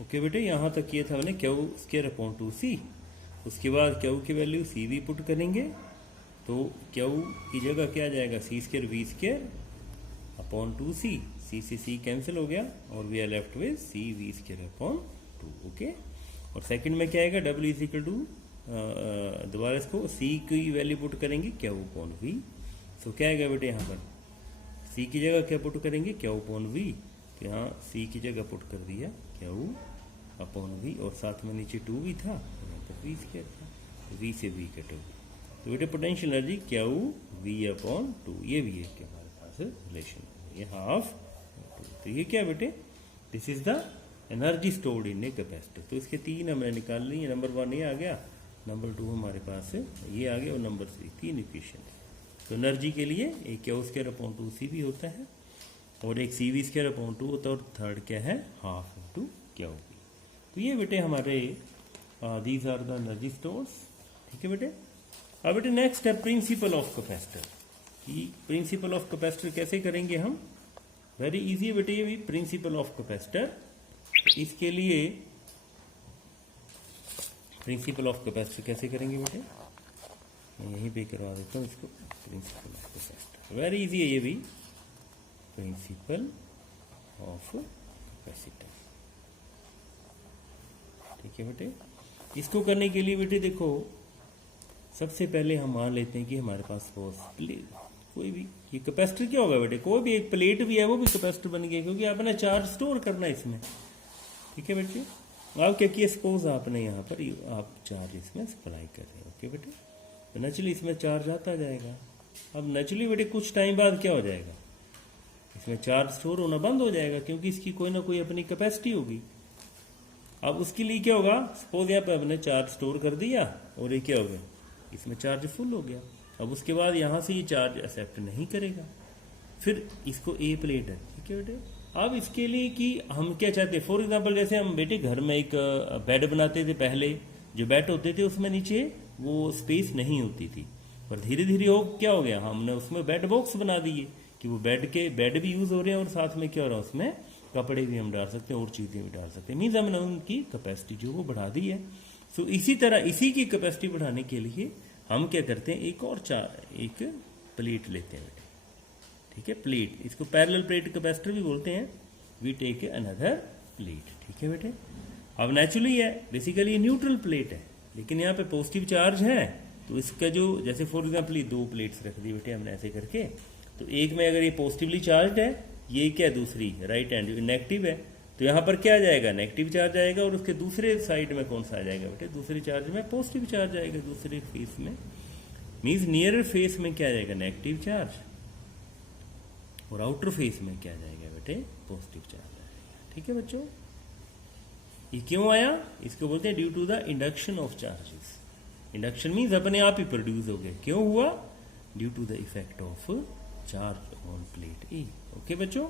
Okay बेटे, यहाँ तक किया था हमने क्यू स्क्वायर अपॉन 2c। उसके बाद क्यू की वैल्यू सी वी पुट करेंगे तो क्यू की जगह क्या आ जाएगा, C square V square upon 2c। C से सी कैंसिल हो गया और we are left with C V square upon 2। Okay, और सेकंड में क्या आएगा, डब्ल्यू इज इक्वल टू, दोबारा इसको सी की वैल्यू पुट करेंगे क्यू अपॉन वी। सो क्या आएगा बेटे, यहाँ पर सी की जगह क्या पुट करेंगे, क्यू अपॉन वी। तो यहाँ सी की जगह पुट कर दिया क्यू अपॉन वी और साथ में नीचे 2 भी था, यहाँ पर वी स्क्वायर था, तो वी से वी कट हो गया। तो बेटे potential energy Q V upon 2, ये भी है कि हमारे पास रिलेशन, ये हाफ 2। तो ये क्या बेटे, this is the energy stored in a capacitor. तो इसके 3 हमने निकाल ली, नंबर 1 ये आ गया, नंबर 2 हमारे पास ये आ गया और नंबर 3, 3 इक्वेशन। तो एनर्जी के लिए एक क्यू स्क्वायर अपॉन 2c भी होता है और एक सी वी स्क्वायर अपॉन 2 होता है और थर्ड क्या है, हाफ इंटू क्यू वी। तो ये बेटे हमारे these are the energy stores. ठीक है बेटे। अब बेटे नेक्स्ट है प्रिंसिपल ऑफ कैपेसिटर। कि प्रिंसिपल ऑफ कैपेसिटर कैसे करेंगे हम, वेरी इजी है बेटे ये भी, प्रिंसिपल ऑफ कैपेसिटर। इसके लिए प्रिंसिपल ऑफ कैपेसिटर कैसे करेंगे बेटे, मैं यहीं पे करवा देता हूँ इसको, principal of capacitor very easy है ये भी, प्रिंसिपल ऑफ कैपेसिटर। ठीक है बेटे। इसको करने के लिए बेटे देखो, सबसे पहले हम मान लेते हैं कि हमारे पास प्लेट, कोई भी, ये कैपेसिटर क्या होगा बेटे, कोई भी एक प्लेट भी है वो भी कैपेसिटर बन गया, क्योंकि आपने चार्ज स्टोर करना है इसमें। ठीक है बेटे। आप क्या किया, सपोज आपने यहाँ पर आप चार्ज इसमें सप्लाई कर रहे हैं, ओके बेटे, तो नेचुरली इसमें चार्ज आता जाएगा। अब नेचुरली बेटे कुछ टाइम बाद क्या हो जाएगा, इसमें चार्ज स्टोर होना बंद हो जाएगा, क्योंकि इसकी कोई ना कोई अपनी कैपेसिटी होगी। अब उसके लिए क्या होगा, सपोज यहाँ पे हमने चार्ज स्टोर कर दिया और ये क्या हो गया, इसमें चार्ज फुल हो गया। अब उसके बाद यहाँ से ये चार्ज एक्सेप्ट नहीं करेगा, फिर इसको ए प्लेट है। ठीक है बेटे। अब इसके लिए कि हम क्या चाहते हैं, फॉर एग्जाम्पल जैसे हम बेटे घर में एक बेड बनाते थे, पहले जो बेड होते थे उसमें नीचे वो स्पेस नहीं होती थी, पर धीरे धीरे हो क्या हो गया, हमने उसमें बेड बॉक्स बना दिए कि वो बेड भी यूज हो रहे हैं और साथ में क्या हो रहा है, उसमें कपड़े भी हम डाल सकते हैं और चीजें भी डाल सकते हैं। मीन्स हमने उनकी कैपेसिटी जो वो बढ़ा दी है। सो इसी तरह इसी की कैपेसिटी बढ़ाने के लिए हम क्या करते हैं, एक प्लेट लेते हैं बेटे। ठीक है, प्लेट, इसको पैरेलल प्लेट कैपेसिटर भी बोलते हैं। We take another plate. ठीक है बेटे। अब नेचुरली है, बेसिकली ये न्यूट्रल प्लेट है, लेकिन यहाँ पे पॉजिटिव चार्ज है, तो इसका जो, जैसे फॉर एग्जाम्पल 2 प्लेट्स रख दी बेटे हमने ऐसे करके, तो एक में अगर ये पॉजिटिवली चार्ज है, ये क्या दूसरी राइट हैंड नेगेटिव है, तो यहाँ पर क्या आ जाएगा, नेगेटिव चार्ज आएगा, और उसके दूसरे साइड में कौन सा आ जाएगा बेटे, दूसरे चार्ज में पॉजिटिव चार्ज आएगा, दूसरे फेस में, मीन्स नियर फेस में क्या आ जाएगा, नेगेटिव चार्ज, और आउटर फेस में क्या आ जाएगा बेटे, पॉजिटिव चार्ज आएगा। ठीक है बच्चों। ये क्यों आया, इसको बोलते हैं due to the induction of charges. Induction means अपने आप ही प्रोड्यूस हो गया, क्यों हुआ, due to the effect of charge on plate A. Okay बच्चों।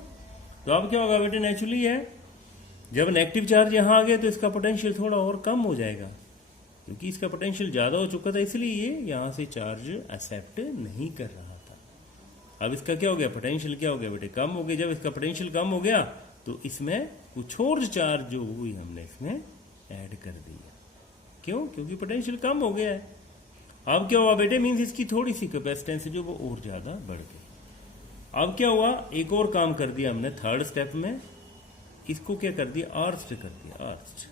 तो अब क्या होगा बेटे, नेचुरली है, जब नेगेटिव चार्ज यहां आ गया तो इसका पोटेंशियल थोड़ा और कम हो जाएगा, क्योंकि इसका पोटेंशियल ज्यादा हो चुका था, इसलिए ये यहां से चार्ज एक्सेप्ट नहीं कर रहा था। अब इसका क्या हो गया, पोटेंशियल क्या हो गया बेटे, कम हो गया। जब इसका पोटेंशियल कम हो गया तो इसमें कुछ और चार्ज जो हुई हमने इसमें ऐड कर दिया, क्यों, क्योंकि पोटेंशियल कम हो गया है। अब क्या हुआ बेटे, मीन्स इसकी थोड़ी सी कैपेसिटेंस जो वो और ज्यादा बढ़ गई। अब क्या हुआ, एक और काम कर दिया हमने थर्ड स्टेप में, इसको क्या कर दिया, आर्स्ट कर दिया, आर्स्ट।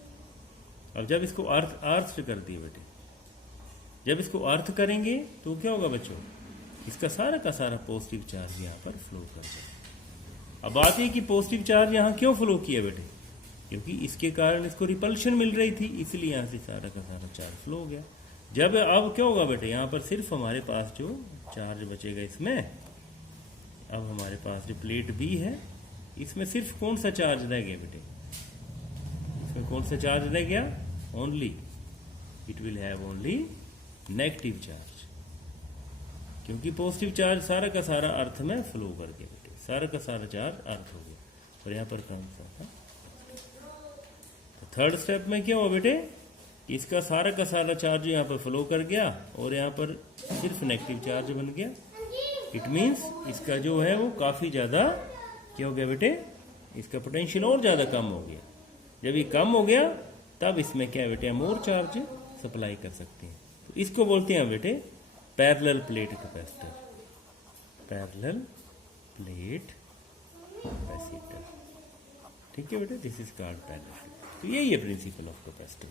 अब जब इसको आर्स्ट कर दिया बेटे, जब इसको अर्थ करेंगे तो क्या होगा बच्चों, इसका सारा का सारा पॉजिटिव चार्ज यहाँ पर फ्लो कर जाएगा। अब बात है कि पॉजिटिव चार्ज यहाँ क्यों फ्लो किया बेटे, क्योंकि इसके कारण इसको रिपल्शन मिल रही थी, इसलिए यहाँ से सारा का सारा चार्ज फ्लो हो गया। जब अब क्या होगा बेटे, यहाँ पर सिर्फ हमारे पास जो चार्ज बचेगा इसमें, अब हमारे पास जो प्लेट बी है, इसमें सिर्फ कौन सा चार्ज रह गया बेटे, इसमें कौन सा चार्ज रह गया, only it will have only negative charge, क्योंकि पॉजिटिव चार्ज सारा का सारा अर्थ में फ्लो कर गया बेटे, सारा का सारा चार्ज अर्थ हो गया, और यहाँ पर कौन सा था। तो थर्ड स्टेप में क्या हुआ बेटे, इसका सारा का सारा चार्ज यहाँ पर फ्लो कर गया और यहाँ पर सिर्फ नेगेटिव चार्ज बन गया। इट मीन्स इसका जो है वो काफी ज्यादा क्या हो गया बेटे, इसका पोटेंशियल और ज्यादा कम हो गया। जब ये कम हो गया तब इसमें क्या है बेटे, हम और चार्ज सप्लाई कर सकते हैं। तो इसको बोलते हैं बेटे parallel plate capacitor, parallel plate capacitor. ठीक है बेटे, दिस इज कॉल्ड पैरेलल। तो यही है प्रिंसिपल ऑफ कैपेसिटर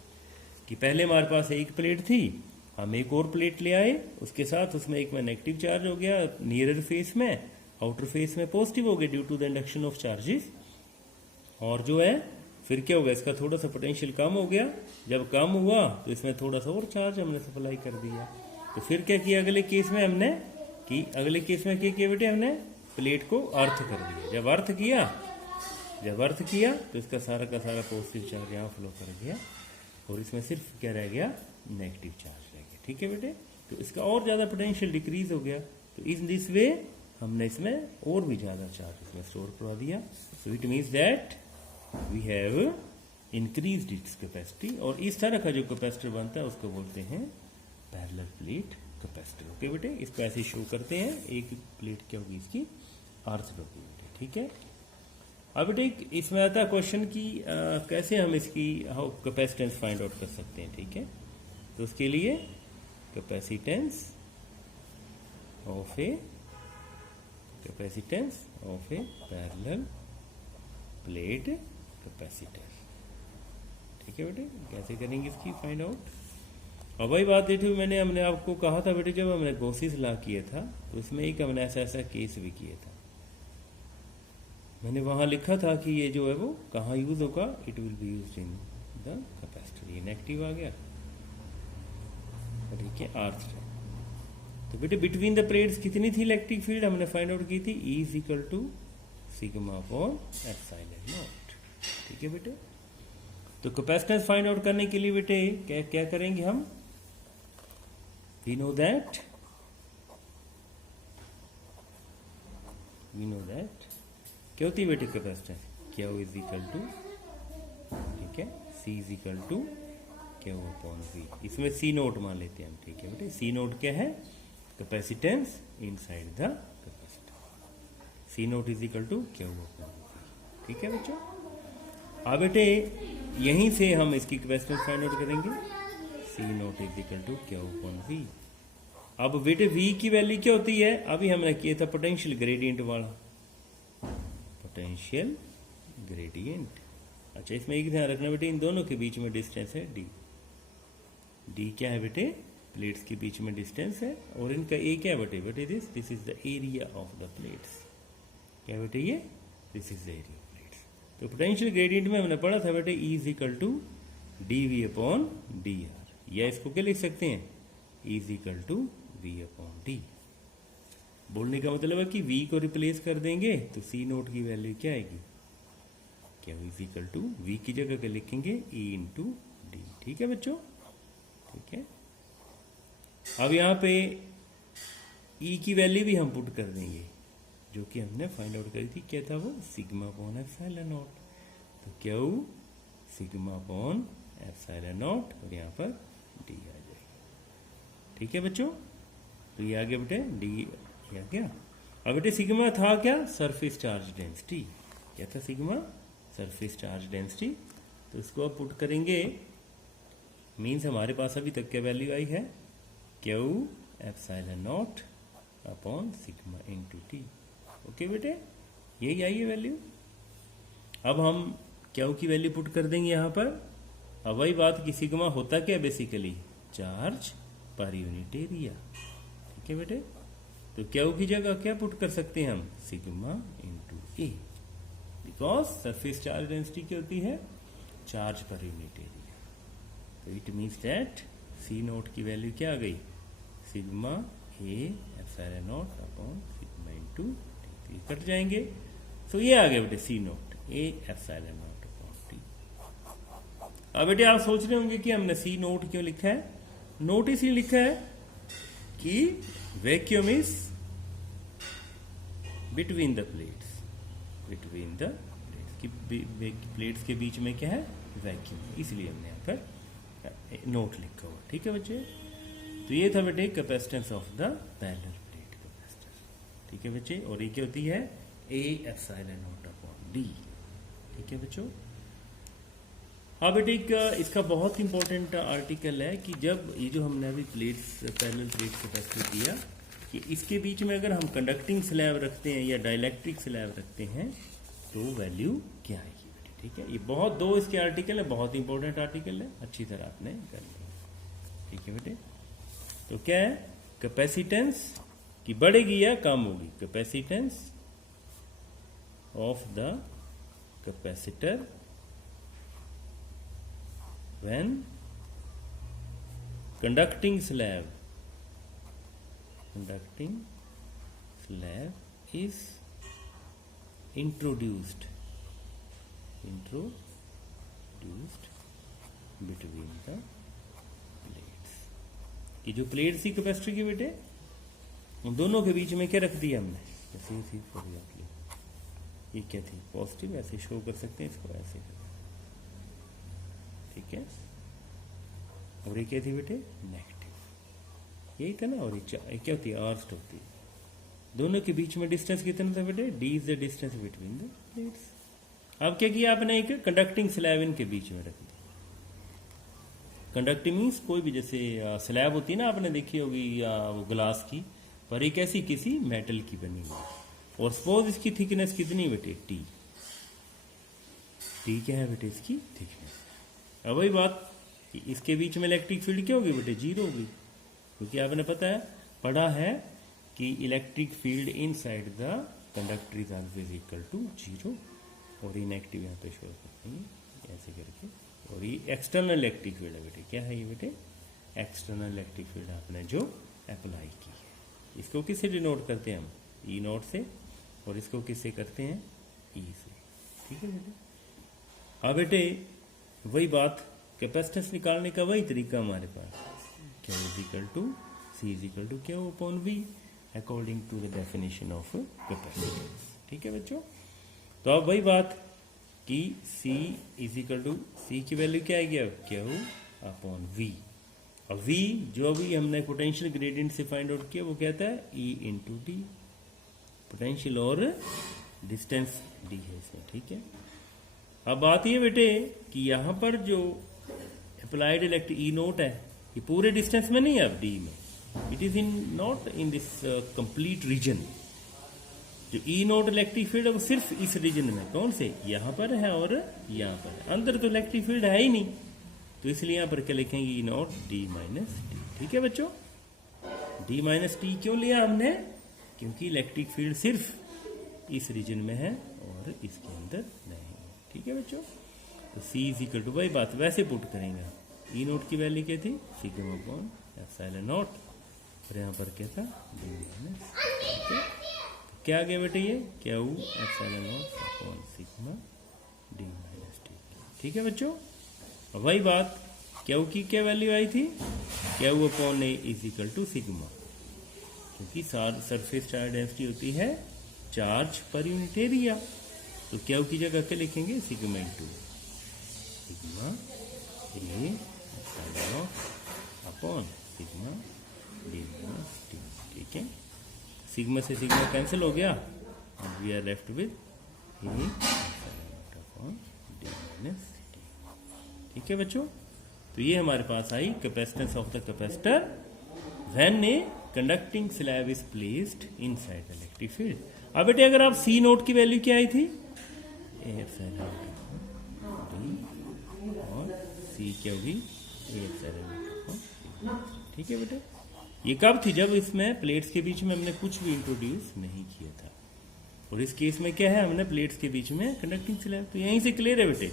कि पहले हमारे पास एक प्लेट थी, हम एक और प्लेट ले आए, उसके साथ उसमें एक में नेगेटिव चार्ज हो गया नियरर फेस में, आउटर फेस में पॉजिटिव हो गया due to the induction of charges, और जो है फिर क्या हो गया, इसका थोड़ा सा पोटेंशियल कम हो गया। जब कम हुआ तो इसमें थोड़ा सा और चार्ज हमने सप्लाई कर दिया। तो फिर क्या किया अगले केस में हमने, कि अगले केस में क्या किया बेटे, हमने प्लेट को अर्थ कर दिया। जब अर्थ किया तो इसका सारा का सारा पॉजिटिव चार्ज यहाँ फ्लो कर गया और इसमें सिर्फ क्या रह गया, नेगेटिव चार्ज रह गया। ठीक है बेटे, तो इसका और ज़्यादा पोटेंशियल डिक्रीज हो गया। तो इन दिस वे हमने इसमें और भी ज़्यादा चार्ज इसमें स्टोर करवा दिया। So it means that we have increased its capacity, और इस तरह का जो कैपेसिटर बनता है उसको बोलते हैं पैरेलल प्लेट कैपेसिटर। ओके बेटे, इसको ऐसे शो करते हैं, एक प्लेट क्या होगी इसकी, अर्थ होगी बेटे। ठीक है, अब बेटे इसमें आता है क्वेश्चन कि कैसे हम इसकी हाउ कैपेसिटेंस फाइंड आउट कर सकते हैं। ठीक है, तो उसके लिए capacitance of A parallel plate capacitor. ठीक है बेटे, कैसे करेंगे इसकी फाइंड आउट। अब वही बात देखिए, हमने आपको कहा था बेटे, जब हमने गॉसिस लॉ किया था तो इसमें एक हमने ऐसा केस भी किया था। मैंने वहां लिखा था कि ये जो है वो कहाँ यूज होगा, it will be used in the capacitor. ये नेगेटिव आ गया, ठीक है, अर्थ। तो बेटे बिटवीन द प्लेट्स कितनी थी इलेक्ट्रिक फील्ड, हमने फाइंड आउट की थी E is equal to sigma upon epsilon naught. ठीक है बेटे, तो कैपेसिटेंस फाइंड आउट करने के लिए बेटे क्या करेंगे हम, वी नो दैट क्या होती है बेटे कैपेसिटेंस, क्या इज इक्वल टू, ठीक है, C इज इक्वल टू क्या अपॉन V। इसमें C नोट मान लेते हैं हम। ठीक है बेटे, C नोट क्या है, capacitance inside the capacitor. C naught is equal to क्या अपॉन V। ठीक है बच्चों, अब बेटे यहीं से हम इसकी कैपेसिटेंस फाइंड आउट करेंगे, C naught is equal to क्या अपॉन V। अब बेटे V की वैल्यू क्या होती है, अभी हमने किया था पोटेंशियल ग्रेडियंट वाला, पोटेंशियल ग्रेडियंट। अच्छा, इसमें एक ध्यान रखना बेटे, इन दोनों के बीच में डिस्टेंस है D। D क्या है बेटे, प्लेट्स के बीच में डिस्टेंस है, और इनका A क्या है बेटे this is the area of the plates. क्या बेटे ये, this is the area of plates. तो पोटेंशियल ग्रेडियंट में हमने पढ़ा था बेटे E is equal to dV upon dr, या इसको क्या लिख सकते हैं, E is equal to V upon d। बोलने का मतलब है कि V को रिप्लेस कर देंगे तो C नोट की वैल्यू क्या आएगी, क्या इज इक्वल टू V की जगह क्या लिखेंगे, E इंटू डी। ठीक है बच्चों, ठीक है। अब यहाँ पे E की वैल्यू भी हम पुट कर देंगे, जो कि हमने फाइंड आउट करी थी, क्या था वो, सिग्मा अपॉन एप्सिलॉन नॉट। तो क्या हो, सिग्मा अपॉन एप्सिलॉन नॉट, और यहाँ पर D आ जाएगा। ठीक है बच्चों, तो ये आ गया बेटे D आ गया। अब बेटे सिग्मा था क्या, सरफेस चार्ज डेंसिटी। क्या था सिग्मा, सरफेस चार्ज डेंसिटी। तो इसको अब पुट करेंगे, मीन्स हमारे पास अभी तक क्या वैल्यू आई है, Q epsilon naught upon sigma into T. Okay बेटे, यही आई है वैल्यू। अब हम क्यू की वैल्यू पुट कर देंगे यहाँ पर। अब वही बात कि सिग्मा होता क्या basically, charge per unit area. ठीक है बेटे, तो क्यू की जगह क्या पुट कर सकते हैं हम, sigma into A, because surface charge density क्या होती है, चार्ज पर यूनिट एरिया। तो it means that C naught की वैल्यू क्या आ गई, sigma A epsilon naught upon sigma into T. Cut जाएंगे, सो ये आ गया बेटे C naught A epsilon naught upon T. अब बेटे आप सोच रहे होंगे कि हमने सी नोट क्यों लिखा है। नोट इसलिए लिखा है कि vacuum is between the plates, between the plates के बीच में क्या है, वैक्यूम, इसलिए हमने यहाँ पर नोट लिखा हुआ। ठीक है बच्चे, तो ये था बेटे capacitance of the parallel plate capacitor. ठीक है बच्चे, और ये क्या होती है, ए एप्सिलॉन नॉट अपॉन डी। ठीक है बच्चों, अब बेटे एक इसका बहुत इंपॉर्टेंट आर्टिकल है कि जब ये जो हमने अभी प्लेट्स पैरेलल प्लेट्स कैपेसिटर किया कि इसके बीच में अगर हम कंडक्टिंग स्लैब रखते हैं या डाइलेक्ट्रिक स्लैब रखते हैं तो वैल्यू क्या आएगी बेटे, ठीक है। ये बहुत दो इसके आर्टिकल है, बहुत इंपॉर्टेंट आर्टिकल है, अच्छी तरह आपने कर लिया, ठीक है बेटे। तो क्या है, कैपेसिटेंस की बढ़ेगी या कम होगी, capacitance of the capacitor when conducting slab is introduced between the plates। ये जो प्लेट्स थी कैपेसिटर की बेटे, उन दोनों के बीच में क्या रख दिया हमने, जैसे थी ये क्या थी, पॉजिटिव, ऐसे शो कर सकते हैं इसको, ऐसे ठीक है। और ये क्या थी बेटे, नेगेटिव, यही था ना। और ये क्या होती है, आर्स्ट होती है। दोनों के बीच में डिस्टेंस कितना था बेटे, D is the distance between the plates. अब क्या किया आपने, एक कंडक्टिंग स्लैब इनके बीच में रख दी। कंडक्टिंग मीन्स कोई भी, जैसे स्लैब होती है ना, आपने देखी होगी वो ग्लास की, पर एक ऐसी किसी मेटल की बनी हुई। और सपोज इसकी थिकनेस कितनी बेटे, टी क्या है बेटे, इसकी थिकनेस। अब वही बात कि इसके बीच में इलेक्ट्रिक फील्ड क्या होगी बेटे, जीरो होगी, क्योंकि आपने पता है, पढ़ा है कि electric field inside the conductor is always equal to zero. और इनएक्टिव यहाँ पे शो करते हैं ऐसे करके। और ये एक्सटर्नल इलेक्ट्रिक फील्ड है बेटे, क्या है ये बेटे, एक्सटर्नल इलेक्ट्रिक फील्ड आपने जो अप्लाई की है। इसको किससे डिनोट करते हैं हम, ई नोट से, और इसको किससे करते हैं, ई से, ठीक है बेटे। अब बेटे वही बात, कैपेसिटेंस निकालने का वही तरीका हमारे पास, क्या is equal to C is equal to क्या upon V according to the definition of capacitance, ठीक है बच्चों। तो अब वही बात कि C is equal to, C की वैल्यू क्या आएगी, अब क्या हो अपॉन वी। और वी जो भी हमने पोटेंशियल ग्रेडियंट से फाइंड आउट किया वो कहता है ई इंटू डी, पोटेंशियल और डिस्टेंस डी है इसमें, ठीक है। अब बात ये बेटे कि यहां पर जो अप्लाइड इलेक्ट्रिक ई नोट है, ये पूरे डिस्टेंस में नहीं है अब डी में, it is in not in this complete region. जो ई नोट इलेक्ट्रिक फील्ड है वो सिर्फ इस रीजन में, कौन से, यहां पर है और यहां पर है, अंदर तो इलेक्ट्रिक फील्ड है ही नहीं। तो इसलिए यहां पर क्या लिखेंगे, ई नोट डी माइनस टी, ठीक है बच्चों। डी माइनस टी क्यों लिया हमने, क्योंकि इलेक्ट्रिक फील्ड सिर्फ इस रीजन में है और इसके अंदर नहीं, ठीक है बच्चों। तो C इज इक्वल टू, वही बात वैसे पुट करेंगे, ई नोट की वैल्यू क्या थी, सिग्मा अपॉन एप्सिलॉन नॉट, और यहाँ पर क्या था, डी माइनस, ठीक है। क्या आ गया बेटे, ये क्या हूँ, epsilon naught upon sigma D minus T, ठीक है बच्चों। वही बात क्या हूँ की क्या वैल्यू आई थी, क्या हूँ upon A is equal to sigma, क्योंकि सरफेस चार्ज डेंसिटी होती है चार्ज पर यूनिट एरिया। तो क्या की जगह क्या लिखेंगे, sigma into sigma A upon sigma D minus T, ठीक है। सिग्मा से सिग्मा कैंसिल हो गया, we are left with A upon D minus T, ठीक है बच्चों। तो ये हमारे पास आई capacitance of the capacitor when a conducting slab is placed inside the electric field. अब बेटे अगर आप सी नोट की वैल्यू क्या आई थी, ए एप्सिलॉन डी, और सी क्या होगी, ए एप्सिलॉन, ठीक है बेटे। ये कब थी, जब इसमें प्लेट्स के बीच में हमने कुछ भी इंट्रोड्यूस नहीं किया था। और इस केस में क्या है, हमने प्लेट्स के बीच में कंडक्टिंग स्लैब, तो यहीं से क्लियर है बेटे।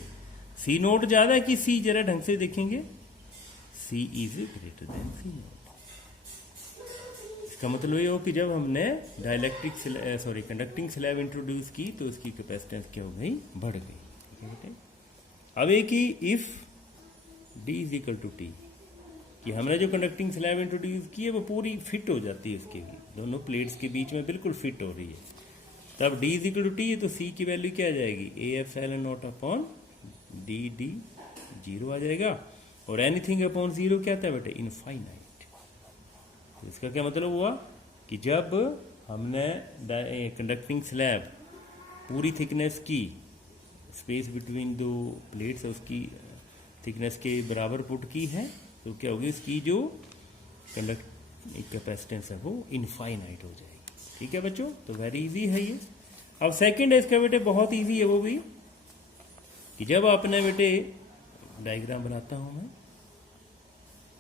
सी नोट ज्यादा है कि सी, जरा ढंग से देखेंगे, C is greater than C naught. इसका मतलब ये हो कि जब हमने डाइलेक्ट्रिक कंडक्टिंग स्लैब इंट्रोड्यूस की तो उसकी कैपेसिटेंस क्या हो गई, बढ़ गई, ठीक है बेटे। अब एक ही if D is equal to T, कि हमने जो कंडक्टिंग स्लैब इंट्रोड्यूस की है वो पूरी फिट हो जाती है उसके भी, दोनों प्लेट्स के बीच में बिल्कुल फिट हो रही है, तब D is equal to T है, तो सी की वैल्यू क्या आ जाएगी, A epsilon naught upon D, D zero आ जाएगा, और एनीथिंग अपॉन जीरो क्या था बेटे, इनफाइनाइट। तो इसका क्या मतलब हुआ कि जब हमने कंडक्टिंग स्लैब पूरी थिकनेस की, स्पेस बिटवीन दो प्लेट्स है उसकी थिकनेस के बराबर पुट की है तो क्या होगी, इसकी जो कैपेसिटेंस है वो इनफाइनाइट हो जाएगी। ठीक है बच्चों, तो वेरी इजी है ये। अब सेकंड है इसका बेटे, बहुत इजी है वो भी, कि जब आपने बेटे डायग्राम बनाता हूं मैं,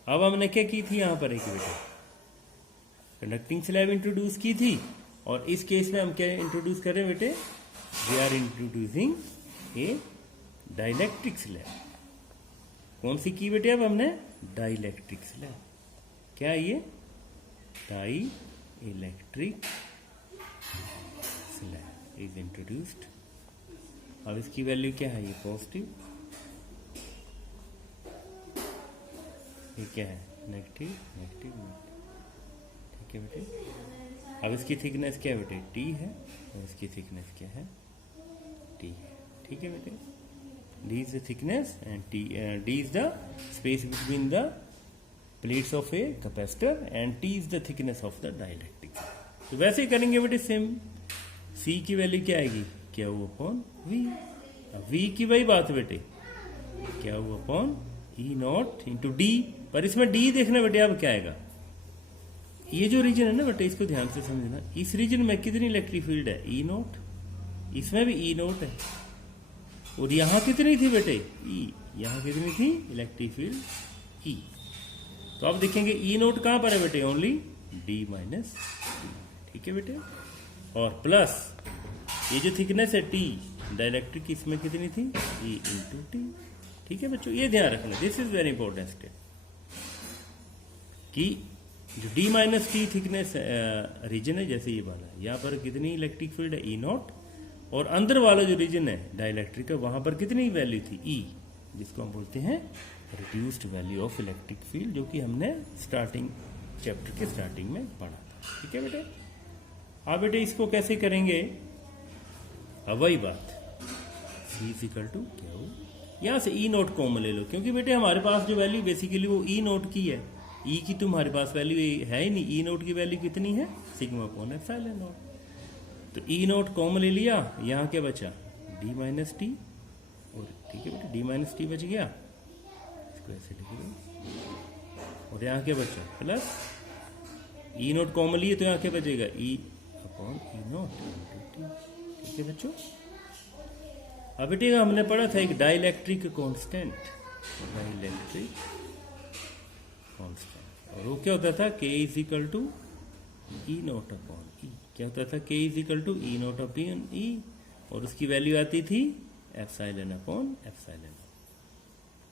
अब हमने क्या की थी यहां पर एक बेटे कंडक्टिंग स्लैब इंट्रोड्यूस की थी, और इस केस में हम क्या इंट्रोड्यूस कर रहे हैं बेटे, we are introducing a dielectric slab. कौन सी की बेटे अब हमने, डाइलेक्ट्रिक स्लैब। क्या ये, dielectric slab is introduced. अब इसकी वैल्यू क्या है, ये पॉजिटिव, ये क्या है, नेगेटिव नेगेटिव नेगेटिव। ठीक है बेटे, अब इसकी थिकनेस क्या है बेटे, टी है, और इसकी थिकनेस क्या है, टी है। ठीक है बेटे, D is the thickness and T, D is the space between the plates of a capacitor and T is the thickness of the dielectric. तो वैसे ही करेंगे बेटे सेम। सी की वैल्यू क्या आएगी, क्या हुआ अपॉन वी। वी की वही बात बेटे, क्या हुआ upon E not into D. पर इसमें डी देखना बेटे अब क्या आएगा, ये जो रीजन है ना बेटे, इसको ध्यान से समझना, इस रीजन में कितनी इलेक्ट्रिक फील्ड है, ई नॉट, इसमें भी ई नॉट है, और यहां कितनी थी बेटे, ई, यहां कितनी थी इलेक्ट्रिक फील्ड, ई। तो आप देखेंगे ई नोट कहां पर है बेटे, ओनली डी माइनस टी। ठीक है बेटे, और प्लस ये जो थिकनेस है टी डाइलेक्ट्रिक की, इसमें कितनी थी, ई इंटू टी। ठीक है बच्चों, ये ध्यान रखना, this is very important step, कि जो D minus T thickness region है, जैसे ये वाला, यहाँ पर कितनी इलेक्ट्रिक फील्ड है, ई नॉट, और अंदर वाला जो रीजन है डाइलेक्ट्रिक का, वहां पर कितनी वैल्यू थी, ई, जिसको हम बोलते हैं reduced value of electric field, जो कि हमने स्टार्टिंग चैप्टर के स्टार्टिंग में पढ़ा था। ठीक है बेटे, अब बेटे इसको कैसे करेंगे, अब वही बात, सी इज इक्वल टू क्या हो, यहां से ई नोट कॉमन ले लो, क्योंकि बेटे हमारे पास जो वैल्यू बेसिकली वो ई नोट की है, ई की तुम्हारे पास वैल्यू है ही नहीं, ई नोट की वैल्यू कितनी है, सिग्मा अपॉन एप्सिलॉन नॉट। तो ई नोट कॉमन ले लिया, यहां क्या बचा, डी माइनस टी, और ठीक है बेटे डी माइनस टी बच गया, इसको ऐसे लिख दो, और यहाँ क्या बचा, प्लस ई नोट कॉमन लिए तो यहाँ क्या बचेगा, ई अपॉन ई नोट इंटू टी। ठीक है बच्चों, अब बेटे हमने पढ़ा था एक डाइलेक्ट्रिक कांस्टेंट, डाइलेक्ट्रिक कांस्टेंट, और वो क्या होता था, K is equal to E naught upon E. क्या होता था, K is equal to E naught upon E, और उसकी वैल्यू आती थी एप्सिलॉन अपॉन एप्सिलॉन।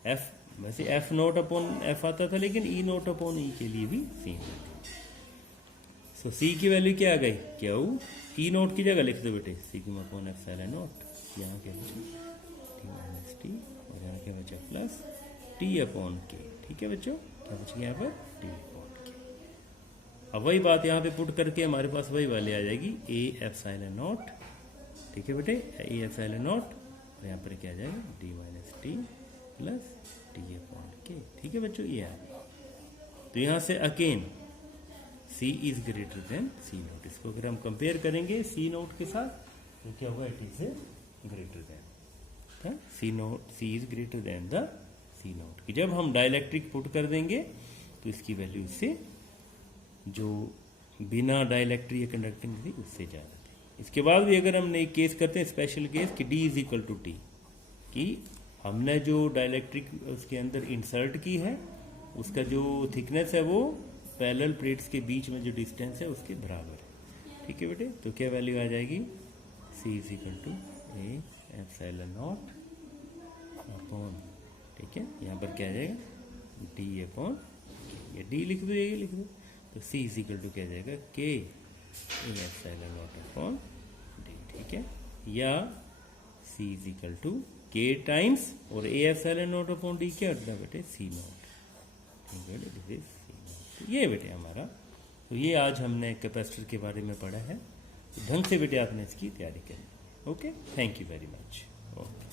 एफ वैसे एफ नोट अपॉन एफ आता था, लेकिन ई नोट अपॉन ई के लिए भी सेम है। सो सी की वैल्यू क्या आ गई, क्या हो, ई नोट की जगह लिख दो बेटे सिग्मा अपॉन एप्सिलॉन नोट, यहाँ क्या बचा, टी माइनस टी, और यहाँ क्या बचा, प्लस टी अपॉन के। ठीक है बच्चों, क्या बच गया यहाँ पर, टी अपॉन के। अब वही बात यहाँ पे पुट करके हमारे पास वही वाली आ जाएगी, ए एप्सिलॉन नॉट। ठीक है बेटे, ए एप्सिलॉन नॉट, और यहाँ पर क्या आ जाएगा, D minus T plus T upon के। ठीक है बच्चों, ये आ गया। तो यहाँ से again C is greater than C naught, इसको अगर हम कंपेयर करेंगे सी नोट के साथ, तो क्या होगा, it is greater than C naught, C is greater than the C naught. कि जब हम डाइलेक्ट्रिक पुट कर देंगे तो इसकी वैल्यू इससे, जो बिना डाइलेक्ट्रिक या कंडक्टिंग थी उससे ज्यादा थी। इसके बाद भी अगर हमने एक केस करते हैं स्पेशल केस, कि D is equal to T, कि हमने जो डाइलेक्ट्रिक उसके अंदर इंसर्ट की है, उसका जो थिकनेस है वो पैरेलल प्लेट्स के बीच में जो डिस्टेंस है उसके बराबर है। ठीक है बेटे, तो क्या वैल्यू आ जाएगी, C is equal to A epsilon naught upon, ठीक है, यहाँ पर क्या आ जाएगा, डी अपॉन, ये डी लिख दो, ये लिख दो, तो सी इज इक्वल टू क्या आ जाएगा, के ए एप्सिलॉन नॉट अपॉन डी। ठीक है, या सी इज इक्वल टू के टाइम्स, और ए एप्सिलॉन नॉट अपॉन डी क्या होता है बेटे, सी नॉट। ठीक है, दिस इज सी नॉट। ये बेटे हमारा, तो ये आज हमने कैपेसिटर के बारे में पढ़ा है, तो ढंग से बेटे आपने इसकी तैयारी करी। Okay, thank you very much. Okay.